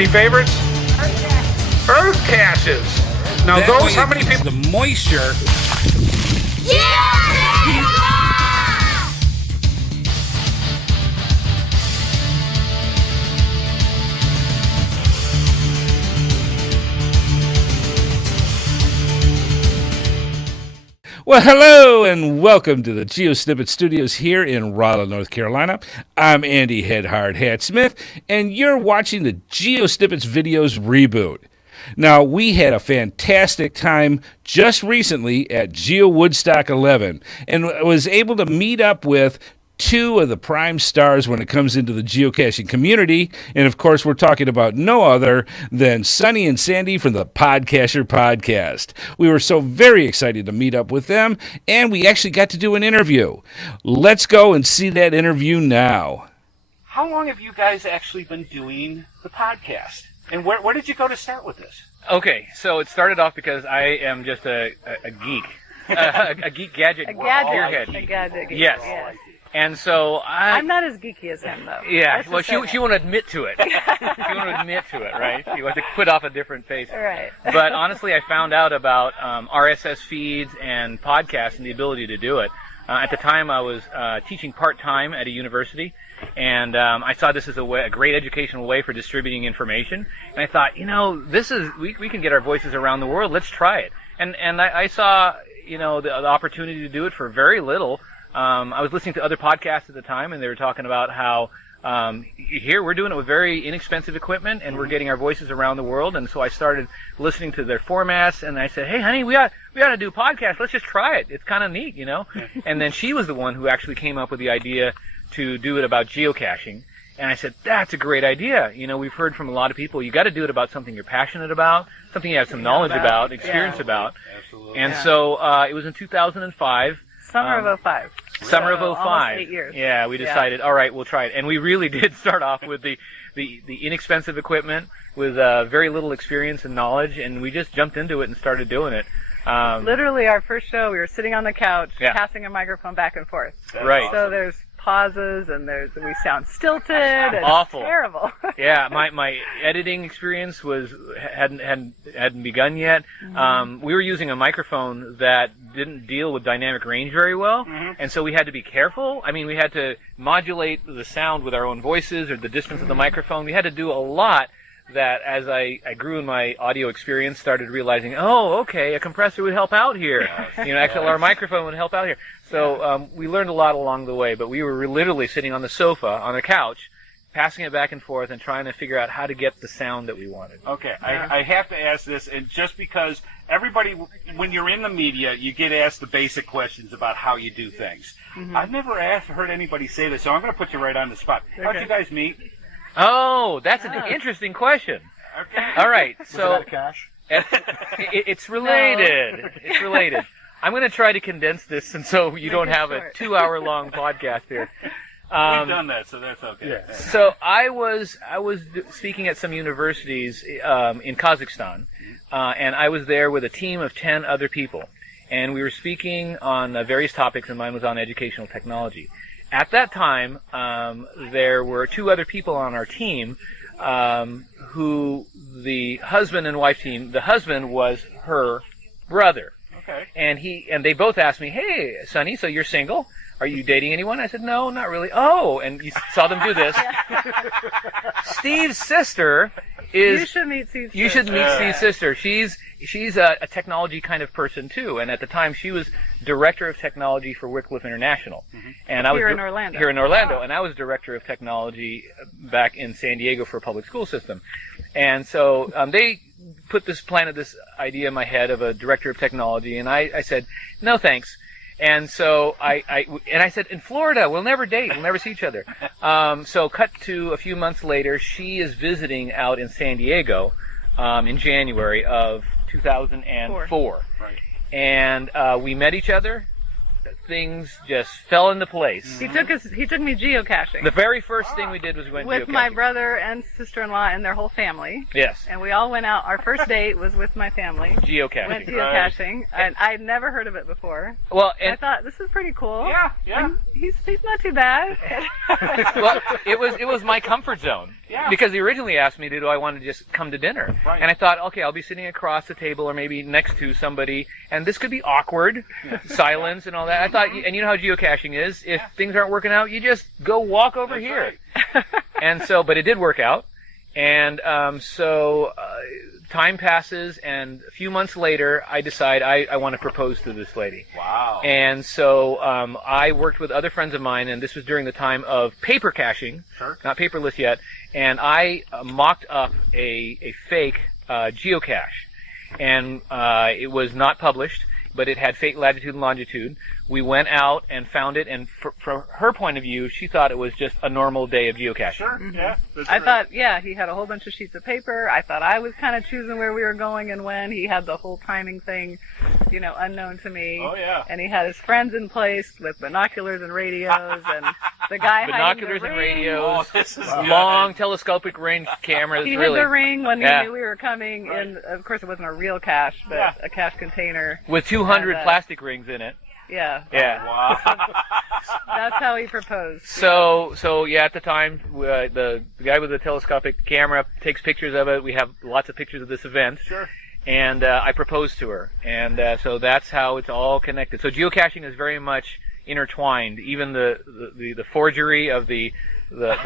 Any favorites? Earth caches. Now That those, way how it many keeps people? The moisture. Well, hello and welcome to the GeoSnippits Studios here in Raleigh, North Carolina. I'm Andy Head Hard Hat Smith, and you're watching the GeoSnippits Videos Reboot. Now, we had a fantastic time just recently at Geo Woodstock 11 and was able to meet up with two of the prime stars when it comes into the geocaching community. And of course, we're talking about no other than Sunny and Sandy from the Podcacher podcast. We were so very excited to meet up with them, and we actually got to do an interview. Let's go and see that interview now. How long have you guys actually been doing the podcast? And where did you go to start with this? Okay, so it started off because I am just a geek. A geek gadget. A gadget. gearhead. A gadget. Yes. Yes. And so I'm not as geeky as him, though. Yeah, well, she won't admit to it. She won't admit to it, right? She wants to quit off a different face. Right. But honestly, I found out about RSS feeds and podcasts and the ability to do it. At the time, I was teaching part-time at a university, and I saw this as a great educational way for distributing information. And I thought, we can get our voices around the world. Let's try it. And I saw, the opportunity to do it for very little. I was listening to other podcasts at the time, and they were talking about how here we're doing it with very inexpensive equipment, and we're getting our voices around the world. And so I started listening to their formats, and I said, "Hey, honey, we ought to do a podcast. Let's just try it. It's kind of neat, And then she was the one who actually came up with the idea to do it about geocaching. And I said, "That's a great idea. We've heard from a lot of people. You got to do it about something you're passionate about, something you have some knowledge about, experience about." Absolutely. And so it was in 2005. Summer of 05. Summer of So 05. almost 8 years. Yeah, we decided, all right, we'll try it. And we really did start off with the inexpensive equipment with very little experience and knowledge, and we just jumped into it and started doing it. Literally, our first show, we were sitting on the couch, Yeah. passing a microphone back and forth. Right. So there's pauses, and we sound stilted. And Awful. Terrible. Yeah, my editing experience hadn't begun yet. We were using a microphone that didn't deal with dynamic range very well, and so we had to be careful. I mean, we had to modulate the sound with our own voices or the distance of the microphone. We had to do a lot that, as I grew in my audio experience, started realizing, okay, a compressor would help out here. Actually, our microphone would help out here. So we learned a lot along the way, but we were literally sitting on the sofa, on a couch, passing it back and forth and trying to figure out how to get the sound that we wanted. Okay, I have to ask this, and just because everybody, when you're in the media, you get asked the basic questions about how you do things. I've never heard anybody say this, so I'm going to put you right on the spot. How'd you guys meet? Oh, that's an interesting question. Okay. All right, so Was it out of cash? it's related. No. It's related. I'm going to try to condense this, and so you don't have a 2-hour-long podcast here. We've done that, so that's okay. Yeah. So I was speaking at some universities in Kazakhstan, and I was there with a team of 10 other people, and we were speaking on various topics, and mine was on educational technology. At that time, there were 2 other people on our team who the husband and wife team. The husband was her brother. Okay. And they both asked me, "Hey, Sonny, so you're single? Are you dating anyone?" I said, "No, not really." Oh, and you saw them do this. Steve's sister is. You should meet Steve's sister. You should meet Steve's sister. She's a technology kind of person too, and at the time she was director of technology for Wycliffe International, and I was Here in Orlando. Here in Orlando, and I was director of technology back in San Diego for a public school system, and so they planted this idea in my head of a director of technology, and I said, "No, thanks." And so I said, "In Florida, we'll never date. We'll never see each other." So cut to a few months later, she is visiting out in San Diego in January of 2004. Right. And we met each other. Things just fell into place. He took me geocaching. The very first thing we did was we went with geocaching. my brother and sister-in-law and their whole family. Yes. And we all went out. Our first date was with my family. Geocaching. Went geocaching, and I'd never heard of it before. Well, I thought, this is pretty cool. Yeah. And he's not too bad. well, it was my comfort zone. Because he originally asked me, do I want to just come to dinner? Right. And I thought, okay, I'll be sitting across the table or maybe next to somebody, and this could be awkward, silence and all that. I thought, and you know how geocaching is, if things aren't working out, you just go walk over here. Right. And so, but it did work out. And time passes, and a few months later, I decide I want to propose to this lady. Wow. And so I worked with other friends of mine, and this was during the time of paper caching, not paperless yet, and I mocked up a fake geocache. And it was not published, but it had fake latitude and longitude. We went out and found it, and from her point of view, she thought it was just a normal day of geocaching. Sure, yeah. I thought, he had a whole bunch of sheets of paper. I thought I was kind of choosing where we were going and when. He had the whole timing thing, unknown to me. Oh, yeah. And he had his friends in place with binoculars and radios, and the guy Binoculars hiding and the ring. radios, This is long telescopic range cameras. He really. hid the ring when he Yeah. knew we were coming, and of course it wasn't a real cache, but a cache container. With 200 And, plastic rings in it. Yeah. Yeah. Wow. That's how he proposed. So at the time, the guy with the telescopic camera takes pictures of it. We have lots of pictures of this event. Sure. And I proposed to her. And so that's how it's all connected. So geocaching is very much intertwined. Even the forgery of the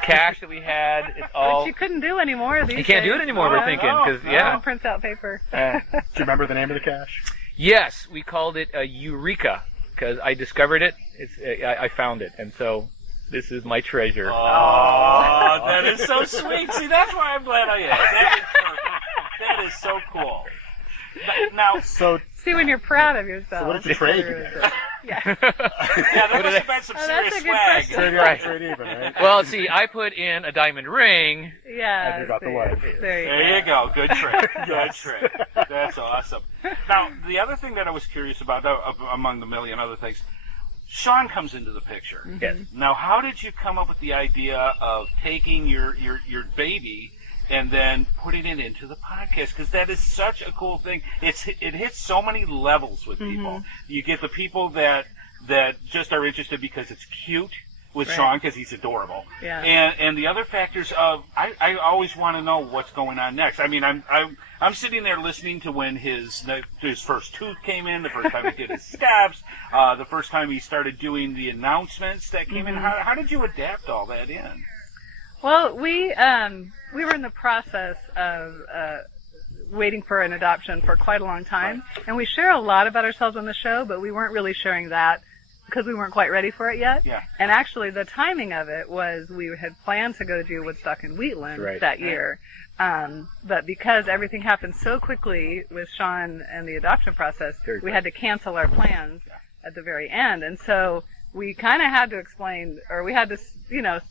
cache that we had, it's all... Which you couldn't do anymore these You can't do days. it anymore, we're thinking. Because No one prints out paper. Do you remember the name of the cache? Yes, we called it a Eureka. Because I discovered it, I found it, and so this is my treasure. Oh, that is so sweet. See, that's why I'm glad I asked. That is perfect. That is so cool. Now, See when you're proud of yourself. what did you trade? Yeah. yeah, there must have been some Oh, serious that's a good swag. question. Trade even, right? Well, see, I put in a diamond ring. Yeah. And you got the wife. There you go. Good trick. Good trick. That's awesome. Now, the other thing that I was curious about, among the million other things, Sean comes into the picture. Yes. Now, how did you come up with the idea of taking your baby and then putting it into the podcast? Because that is such a cool thing. It hits so many levels with people. You get the people that just are interested because it's cute with Sean, because he's adorable. Yeah. And the other factors of I always want to know what's going on next. I mean, I'm sitting there listening to when his first tooth came in, the first time he did his steps, the first time he started doing the announcements that came in. How did you adapt all that in? Well, we were in the process of waiting for an adoption for quite a long time, and we share a lot about ourselves on the show, but we weren't really sharing that because we weren't quite ready for it yet. Yeah. And actually, the timing of it was we had planned to go to Geo Woodstock in Wheatland that year, but because everything happened so quickly with Sean and the adoption process, we had to cancel our plans at the very end, and so we kind of had to explain, or we had to,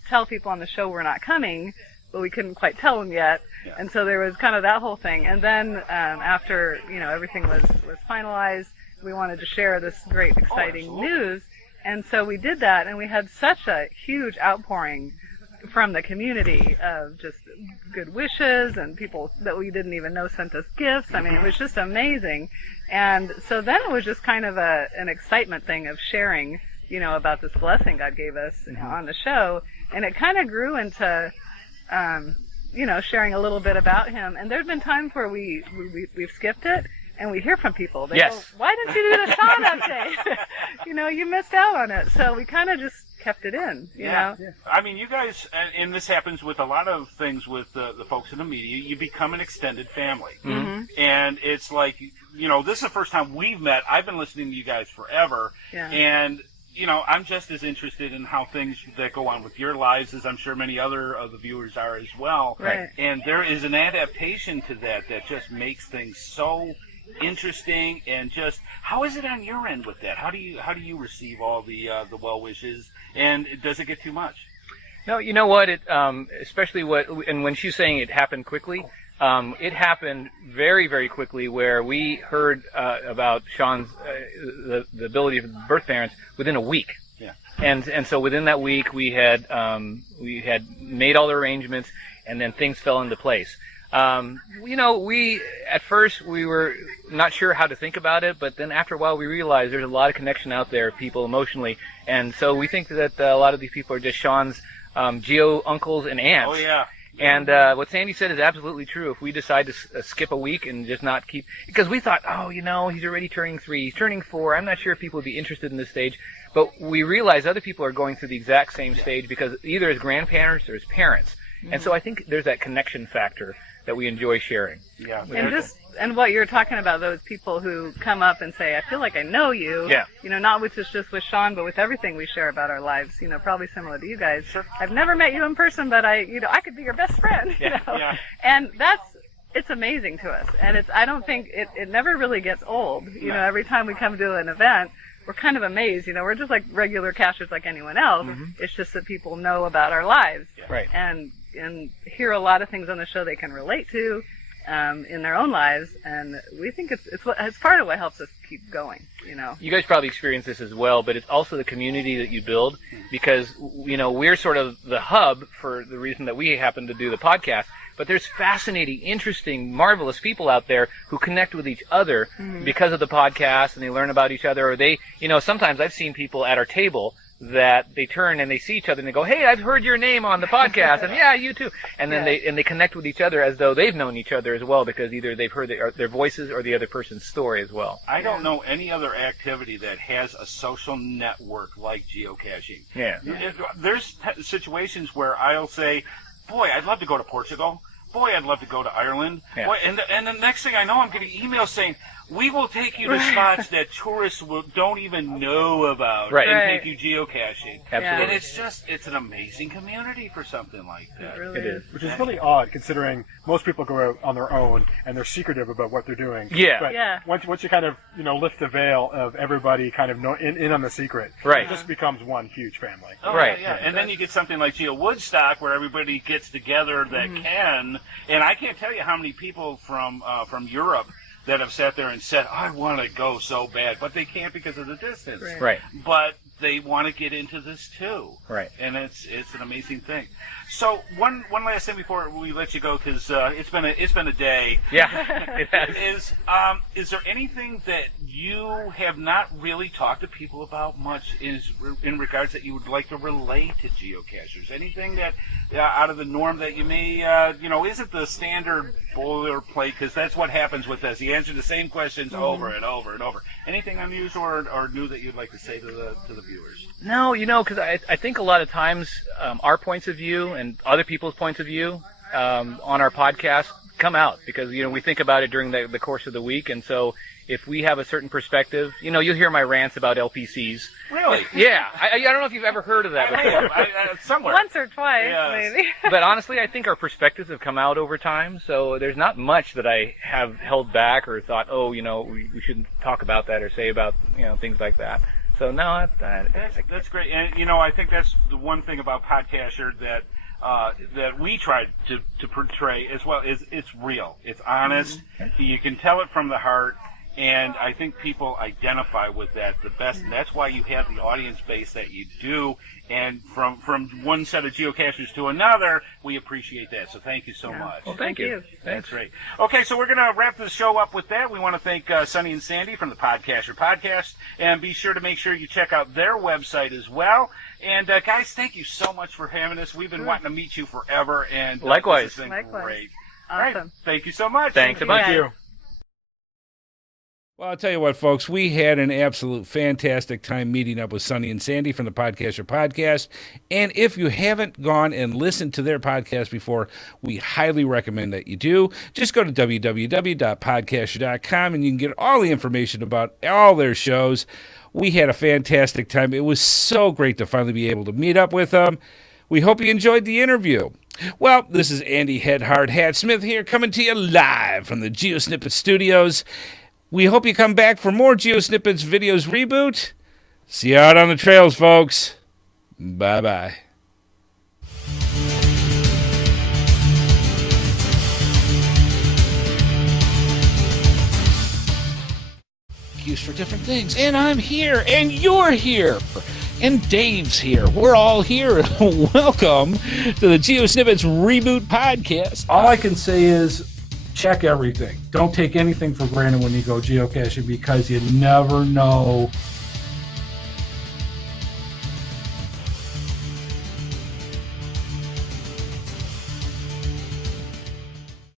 tell people on the show we're not coming, but we couldn't quite tell them yet. Yeah. And so there was kind of that whole thing. And then after, everything was finalized, we wanted to share this great, exciting news. And so we did that, and we had such a huge outpouring from the community of just good wishes, and people that we didn't even know sent us gifts. I mean, it was just amazing. And so then it was just kind of an excitement thing of sharing, about this blessing God gave us on the show. And it kind of grew into, sharing a little bit about him. And there's been times where we've skipped it, and we hear from people. They go, why didn't you do the Sean update? You missed out on it. So we kind of just kept it in, you know? Yeah. I mean, you guys, and this happens with a lot of things with the folks in the media, you become an extended family. Mm-hmm. And it's like, this is the first time we've met. I've been listening to you guys forever. Yeah. And, I'm just as interested in how things that go on with your lives as I'm sure many other of the viewers are as well. Right. And there is an adaptation to that just makes things so interesting. And just how is it on your end with that? How do you receive all the well wishes, and does it get too much? No, you know what? It especially when she's saying it happened quickly. It happened very, very quickly, where we heard about Sean's the ability of birth parents within a week. Yeah. And so within that week we had made all the arrangements, and then things fell into place. We at first we were not sure how to think about it, but then after a while we realized there's a lot of connection out there, people emotionally, and so we think that a lot of these people are just Sean's geo uncles and aunts. Oh yeah. And what Sandy said is absolutely true. If we decide to skip a week and just not keep, because we thought, oh, he's already turning 3, he's turning 4. I'm not sure if people would be interested in this stage. But we realize other people are going through the exact same stage because either as grandparents or as parents. Mm-hmm. And so I think there's that connection factor that we enjoy sharing. Yeah. And what you're talking about, those people who come up and say, I feel like I know you. Yeah. Not just with Sean, but with everything we share about our lives, probably similar to you guys. Sure. I've never met you in person, but I could be your best friend, Yeah. And it's amazing to us. And I don't think it never really gets old. Every time we come to an event, we're kind of amazed. We're just like regular cachers like anyone else. Mm-hmm. It's just that people know about our lives. Yeah. Right. And hear a lot of things on the show they can relate to in their own lives. And we think it's part of what helps us keep going, You guys probably experience this as well, but it's also the community that you build because, we're sort of the hub for the reason that we happen to do the podcast. But there's fascinating, interesting, marvelous people out there who connect with each other because of the podcast, and they learn about each other. Or they, sometimes I've seen people at our table that they turn and they see each other and they go, "Hey, I've heard your name on the podcast," and yeah, you too. And then they connect with each other as though they've known each other as well because either they've heard their voices or the other person's story as well. I don't know any other activity that has a social network like geocaching. Yeah. There's situations where I'll say, "Boy, I'd love to go to Portugal. Boy, I'd love to go to Ireland." Yeah. Boy, and the next thing I know, I'm getting emails saying, "We will take you to spots that tourists don't even know about, right. and take you geocaching." Absolutely. And it's an amazing community for something like that. It really is. Which is really odd considering most people go out on their own and they're secretive about what they're doing. Yeah. But once you kind of, lift the veil of everybody kind of in on the secret, right. It just becomes one huge family. Oh, right. Yeah. And then you get something like Geo Woodstock where everybody gets together that can. And I can't tell you how many people from Europe that have sat there and said, "I want to go so bad," but they can't because of the distance. Right. But they want to get into this too. Right. And it's an amazing thing. So one last thing before we let you go, because it's been a day. Yeah. It has. Is there anything that you have not really talked to people about much in regards that you would like to relate to geocachers? Anything that out of the norm that you may isn't the standard boilerplate? Because that's what happens with us. You answer the same questions over and over and over. Anything unusual or new that you'd like to say to the viewers? No, because I think a lot of times our points of view and other people's points of view on our podcast come out because, we think about it during the course of the week. And so if we have a certain perspective, you'll hear my rants about LPCs. Really? Yeah. I don't know if you've ever heard of that before. Somewhere. Once or twice, Yes. maybe. But honestly, I think our perspectives have come out over time. So there's not much that I have held back or thought, we shouldn't talk about that or say about, things like that. So no, that's great. And I think that's the one thing about Podcacher that we tried to portray as well is it's real, it's honest. You can tell it from the heart, and I think people identify with that the best. And that's why you have the audience base that you do. And from one set of geocachers to another, we appreciate that. So thank you so much. Well, thank you. That's great. Okay, so we're going to wrap the show up with that. We want to thank Sonny and Sandy from the Podcacher podcast, and be sure to make sure you check out their website as well. And guys, thank you so much for having us. We've been wanting to meet you forever, and likewise. This has been Likewise. great. Awesome. All right, thank you so much. Thanks a bunch. Thank you. Well, I'll tell you what, folks, we had an absolute fantastic time meeting up with Sonny and Sandy from the Podcacher podcast. And if you haven't gone and listened to their podcast before, we highly recommend that you do. Just go to www.podcaster.com and you can get all the information about all their shows. We had a fantastic time. It was so great to finally be able to meet up with them. We hope you enjoyed the interview. Well, this is Andy Head Hard Hat Smith here, coming to you live from the GeoSnippits studios. We hope you come back for more GeoSnippits videos reboot. See you out on the trails, folks. Bye-bye. Used for different things. And I'm here. And you're here. And Dave's here. We're all here. Welcome to the GeoSnippits Reboot Podcast. All I can say is check everything. Don't take anything for granted when you go geocaching because you never know